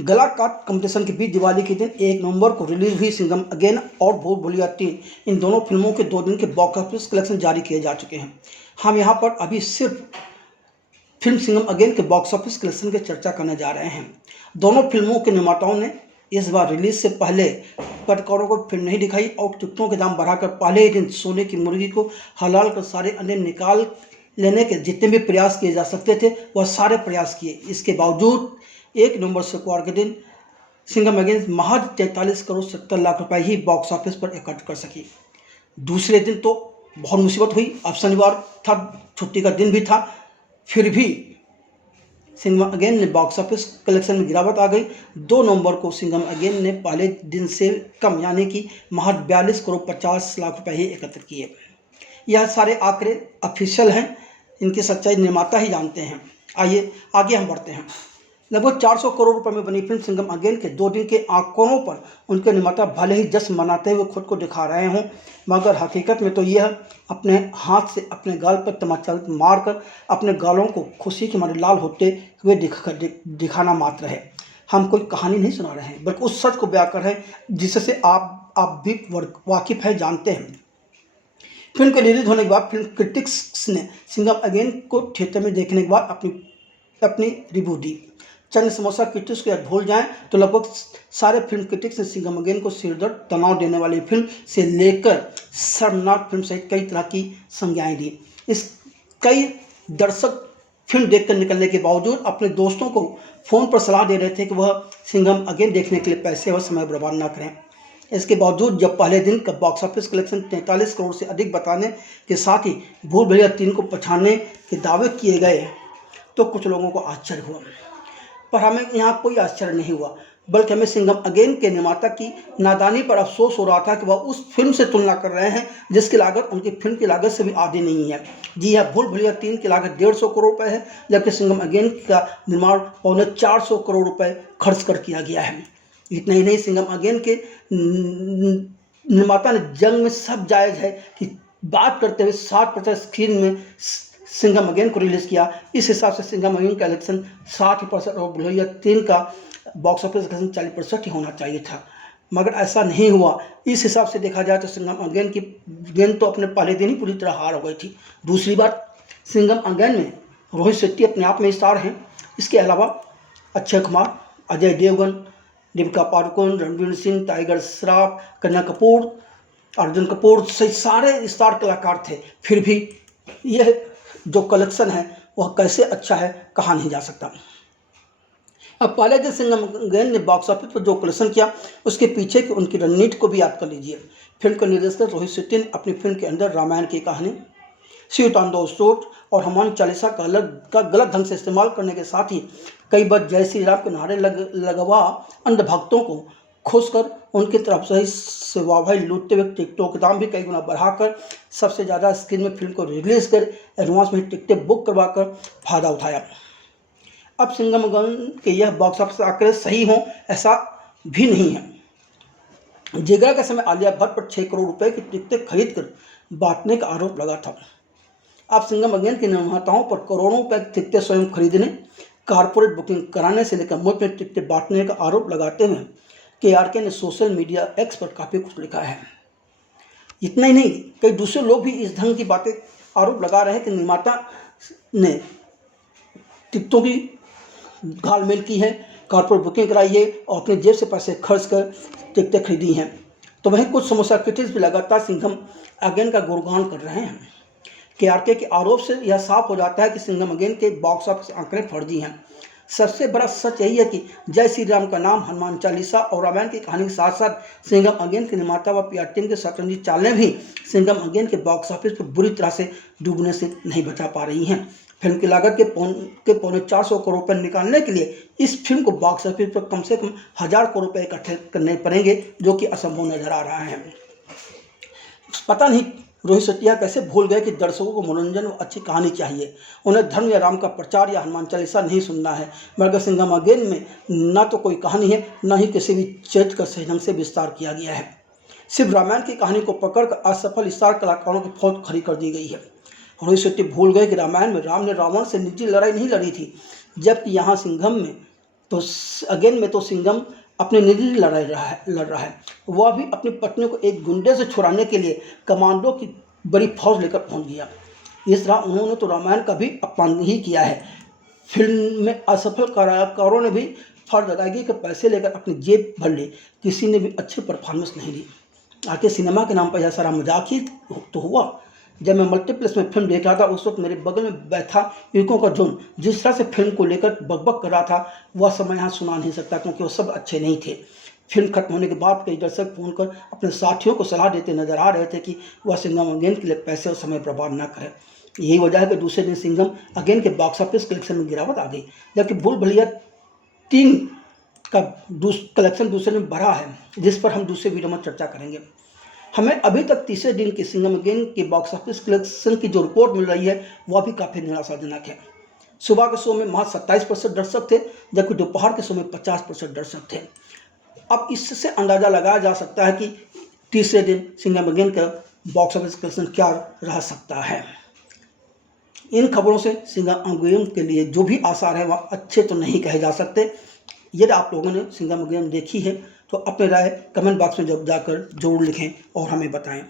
गला काट कंपटीशन के बीच दिवाली के दिन 1 नवंबर को रिलीज हुई सिंघम अगेन और भूल भुलैया 3, इन दोनों फिल्मों के 2 दिन के बॉक्स ऑफिस कलेक्शन जारी किए जा चुके हैं। हम यहाँ पर अभी सिर्फ फिल्म सिंघम अगेन के बॉक्स ऑफिस कलेक्शन की चर्चा करने जा रहे हैं। दोनों फिल्मों के निर्माताओं ने इस बार रिलीज से पहले पटकरों को फिल्म नहीं दिखाई और टिकटों के दाम बढ़ाकर पहले ही दिन सोने की मुर्गी को हलाल कर सारे अंडे निकाल लेने के जितने भी प्रयास किए जा सकते थे वह सारे प्रयास किए। इसके बावजूद 1 नवंबर शुक्रवार के दिन सिंघम अगेन महज 43 करोड़ 70 लाख रुपए ही बॉक्स ऑफिस पर इकट्ठा कर सकी। दूसरे दिन तो बहुत मुसीबत हुई। अब शनिवार था, छुट्टी का दिन भी था, फिर भी सिंघम अगेन ने बॉक्स ऑफिस कलेक्शन में गिरावट आ गई। 2 नवंबर को सिंघम अगेन ने पहले दिन से कम यानी कि महज 42 करोड़ 50 लाख रुपए ही एकत्र किए। यह सारे आंकड़े ऑफिशियल हैं, इनकी सच्चाई निर्माता ही जानते हैं। आइए आगे हम बढ़ते हैं। लगभग 400 करोड़ रुपए में बनी फिल्म सिंघम अगेन के 2 दिन के आंकड़ों पर उनके निर्माता भले ही जश्न मनाते हुए खुद को दिखा रहे हों, मगर हकीकत में तो यह अपने हाथ से अपने गाल पर तमाचा मारकर अपने गालों को खुशी के मारे लाल होते हुए दिखाना मात्र है। हम कोई कहानी नहीं सुना रहे हैं, बल्कि उस सच को बयां कर रहे हैं जिससे आप भी वाकिफ है, जानते हैं। फिल्म के रिलीज होने के बाद फिल्म क्रिटिक्स ने सिंघम अगेन को थिएटर में देखने के बाद अपनी रिव्यू दी। चंद समोसा क्रिटिक्स को भूल जाएं तो लगभग सारे फिल्म क्रिटिक्स ने सिंघम अगेन को सिरदर्द तनाव देने वाली फिल्म से लेकर शर्मनाक फिल्म सहित कई तरह की संज्ञाएं दी। कई दर्शक फिल्म देखकर निकलने के बावजूद अपने दोस्तों को फ़ोन पर सलाह दे रहे थे कि वह सिंघम अगेन देखने के लिए पैसे और समय बर्बाद न करें। इसके बावजूद जब पहले दिन का बॉक्स ऑफिस कलेक्शन 43 करोड़ से अधिक बताने के साथ ही भूल भुलैया 3 को पछाड़ने के दावे किए गए तो कुछ लोगों को आश्चर्य हुआ, पर हमें यहाँ कोई आश्चर्य नहीं हुआ, बल्कि हमें सिंघम अगेन के निर्माता की नादानी पर अफसोस हो रहा था कि वह उस फिल्म से तुलना कर रहे हैं जिसकी लागत उनकी फिल्म की लागत से भी आधी नहीं है। जी हाँ, भूल भुलैया 3 की लागत 150 करोड़ रुपए है, जबकि सिंघम अगेन का निर्माण 450 करोड़ रुपए खर्च कर किया गया है। इतना ही नहीं, सिंघम अगेन के निर्माता ने जंग में सब जायज़ है कि बात करते हुए 60% स्क्रीन में सिंघम अगेन को रिलीज़ किया। इस हिसाब से सिंघम अगेन का कलेक्शन 60% और भुलैया 3 का बॉक्स ऑफिस कलेक्शन 40% ही होना चाहिए था, मगर ऐसा नहीं हुआ। इस हिसाब से देखा जाए तो सिंघम अगेन की गेंद तो अपने पहले दिन ही पूरी तरह हार हो गई थी। दूसरी बात, सिंघम अगेन में रोहित शेट्टी अपने आप में स्टार हैं। इसके अलावा अक्षय कुमार, अजय देवगन, दीपिका पादुकोण, रणवीर सिंह, टाइगर श्रॉफ, करीना कपूर, अर्जुन कपूर सहित सारे स्टार कलाकार थे। फिर भी यह जो कलेक्शन है वह कैसे अच्छा है कहा नहीं जा सकता। अब पहले दिन सिंघम अगेन ने बॉक्स ऑफिस पर जो कलेक्शन किया उसके पीछे की उनकी रणनीति को भी याद कर लीजिए। फिल्म के निर्देशक रोहित शेट्टी ने अपनी फिल्म के अंदर रामायण की कहानी, शिव तांडव स्तोत्र और हनुमान चालीसा का गलत ढंग से इस्तेमाल करने के साथ ही कई बार जय श्री राम के नारे लगवा अंध भक्तों को खुश कर उनकी तरफ से ही सेवाभाई लूटते हुए टिकटों के दाम भी कई गुना बढ़ाकर सबसे ज़्यादा स्क्रीन में फिल्म को रिलीज कर एडवांस में टिकटें बुक करवाकर फायदा उठाया। अब सिंघम अगेन के यह बॉक्स ऑफिस आंकड़े सही हों ऐसा भी नहीं है। जिगरा के समय आलिया भट्ट पर 6 करोड़ रुपए की टिकटें खरीद कर बांटने का आरोप लगा था। अब सिंघम अगेन के निर्माताओं पर करोड़ों रुपए की टिकटें स्वयं खरीदने, कारपोरेट बुकिंग कराने से लेकर मुफ्त में टिकटें बांटने का आरोप लगाते हुए KRK ने सोशल मीडिया X पर काफ़ी कुछ लिखा है। इतना ही नहीं, कई दूसरे लोग भी इस ढंग की बातें आरोप लगा रहे हैं कि निर्माता ने टिकटों की घालमेल की है, कारपोरेट बुकिंग कराई है और अपने जेब से पैसे खर्च कर टिकटें खरीदी हैं। तो वहीं कुछ समोसा क्रिटिक्स भी लगातार सिंघम अगेन का गुणगान कर रहे हैं। KRK के आरोप से यह साफ हो जाता है कि सिंघम अगेन के बॉक्स ऑफिस आंकड़े फर्जी हैं। सबसे बड़ा सच यही है कि जय श्री राम का नाम, हनुमान चालीसा और रामायण की कहानी के साथ साथ सिंघम अगेन के निर्माता व PR टीम के शतरंजी चालें भी सिंघम अगेन के बॉक्स ऑफिस पर बुरी तरह से डूबने से नहीं बचा पा रही हैं। फिल्म की लागत के 450 करोड़ रुपये निकालने के लिए इस फिल्म को बॉक्स ऑफिस पर कम से कम 1000 करोड़ रुपये इकट्ठे करने पड़ेंगे, जो कि असंभव नजर आ रहा है। पता नहीं रोहित शेट्टी कैसे भूल गए कि दर्शकों को मनोरंजन और अच्छी कहानी चाहिए, उन्हें धर्म या राम का प्रचार या हनुमान चालीसा नहीं सुनना है। मगर सिंघम अगेन में न तो कोई कहानी है, न ही किसी भी चरित्र का सही ढंग से विस्तार किया गया है। सिर्फ रामायण की कहानी को पकड़कर असफल स्टार कलाकारों की फौज खड़ी कर दी गई है। रोहित शेट्टी भूल गए कि रामायण में राम ने रावण से निजी लड़ाई नहीं लड़ी थी, जबकि यहाँ सिंघम में तो अगेन में तो सिंघम अपनी निजी लड़ाई लड़ रहा है। वह भी अपनी पत्नी को एक गुंडे से छुड़ाने के लिए कमांडो की बड़ी फौज लेकर पहुंच गया। इस तरह उन्होंने तो रामायण का भी अपमान ही किया है। फिल्म में असफल कलाकारों ने भी फर्ज अदायगी के पैसे लेकर अपनी जेब भर ली, किसी ने भी अच्छी परफॉर्मेंस नहीं दी। आखिर सिनेमा के नाम पर यह सारा मजाक ही तो हुआ। जब मैं मल्टीप्लेक्स में फिल्म देख रहा था उस वक्त मेरे बगल में बैठा युवकों का झुंड जिस तरह से फिल्म को लेकर बकबक कर रहा था वह सब मैं यहाँ सुना नहीं सकता, क्योंकि वो सब अच्छे नहीं थे। फिल्म खत्म होने के बाद कई दर्शक फोन कर अपने साथियों को सलाह देते नजर आ रहे थे कि वह सिंघम अगेन के लिए पैसे और समय बर्बाद न करें। यही वजह है कि दूसरे दिन सिंघम अगेन के बॉक्स ऑफिस कलेक्शन में गिरावट आ गई, जबकि भूल भुलैया 3 का कलेक्शन दूसरे दिन बढ़ा है, जिस पर हम दूसरे वीडियो में चर्चा करेंगे। हमें अभी तक तीसरे दिन की सिंघम अगेन के बॉक्स ऑफिस कलेक्शन की जो रिपोर्ट मिल रही है वह भी काफ़ी निराशाजनक है। सुबह के शो में महज 27% दर्शक थे, जबकि दोपहर के शो में 50% दर्शक थे। अब इससे अंदाज़ा लगाया जा सकता है कि तीसरे दिन सिंघम अगेन का बॉक्स ऑफिस कलेक्शन क्या रह सकता है। इन खबरों से सिंघम अगेन के लिए जो भी आसार है वह अच्छे तो नहीं कहे जा सकते। यदि आप लोगों ने सिंघम अगेन देखी है तो अपनी राय कमेंट बॉक्स में जाकर जरूर लिखें और हमें बताएं।